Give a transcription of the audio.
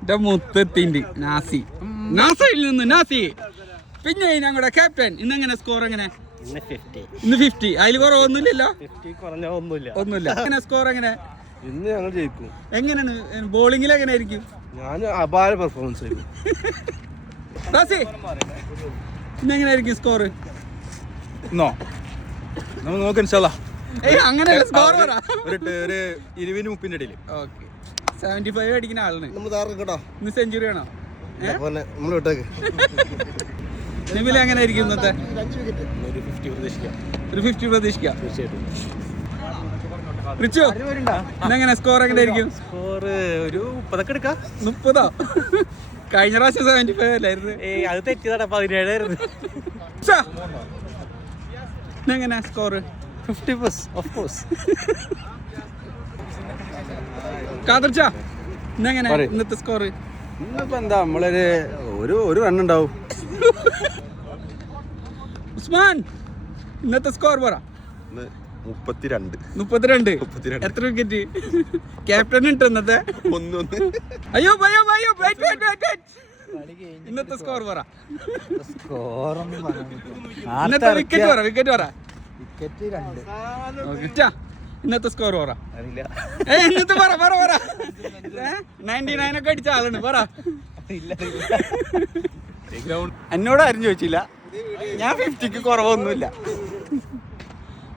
എന്റെ മുത്തത്തിന്റെ നാസയിൽ നിന്ന് നാസി. പിന്നെ ഞങ്ങളുടെ ക്യാപ്റ്റൻ ഇന്നെങ്ങനെ സ്കോർ എങ്ങനെ? ഇന്ന് 50. അതിൽ കുറവൊന്നുമില്ലല്ലോ. ഒന്നുമില്ല. എങ്ങനെ സ്കോർ എങ്ങനെ? ഇന്ന് ഞങ്ങൾ ജയിക്കും. എങ്ങനെയാണ് ബോളിംഗിൽ എങ്ങനെ ആയിരിക്കും? ഞാൻ അപാര പെർഫോമൻസ് ആയിരിക്കും. ഇന്നെങ്ങനെയായിരിക്കും സ്കോർ? നോക്കാം ഇൻഷാല്ലാ. അങ്ങനെ സ്കോർ പറ. ഒരു 20-30 ഇടയിൽ. ഓക്കെ. 75 അടിക്കുന്ന ആളാണ്. ഇന്ന് സെഞ്ചുറി ആണോ? നിവിൽ എങ്ങനെ ആയിരിക്കും ഇന്നത്തെ? ഒരു 50 പ്രതീക്ഷിക്കാം. റിച്ചു ഇന്നെങ്ങനെ സ്കോർ എങ്ങനെ ആയിരിക്കും? സ്കോർ ഒരു 30 എടുക്കാം. 30? കഴിഞ്ഞ പ്രാവശ്യം 75 അല്ലായിരുന്നു. അത് തെറ്റിയതാ. 17 ആയിരുന്നു. ഇന്നെങ്ങനെ സ്കോർ? 50 of course. കാതർച്ച ഇന്നെങ്ങനെ ഇന്നത്തെ സ്കോർ? ഇന്നിപ്പോ എന്താ ഒരു റൺ ഉണ്ടാവും. ഉസ്മാൻ ഇന്നത്തെ സ്കോർ പറ. 32. എത്ര വിക്കറ്റ്? ക്യാപ്റ്റൻ ഉണ്ട് ഇന്നത്തെ. അയ്യോ ഇന്നത്തെ സ്കോർ പറ. ഇന്നത്തെ വിക്കറ്റ് പറ. ഇന്നത്തെ സ്കോർ പറ. ഇന്നത്തെ പറ 99 ഒക്കെ അടിച്ച ആളാണ്. പറ. എന്നോട് ആരും ചോദിച്ചില്ല. ഞാൻ 50ക്ക് കുറവൊന്നുമില്ല.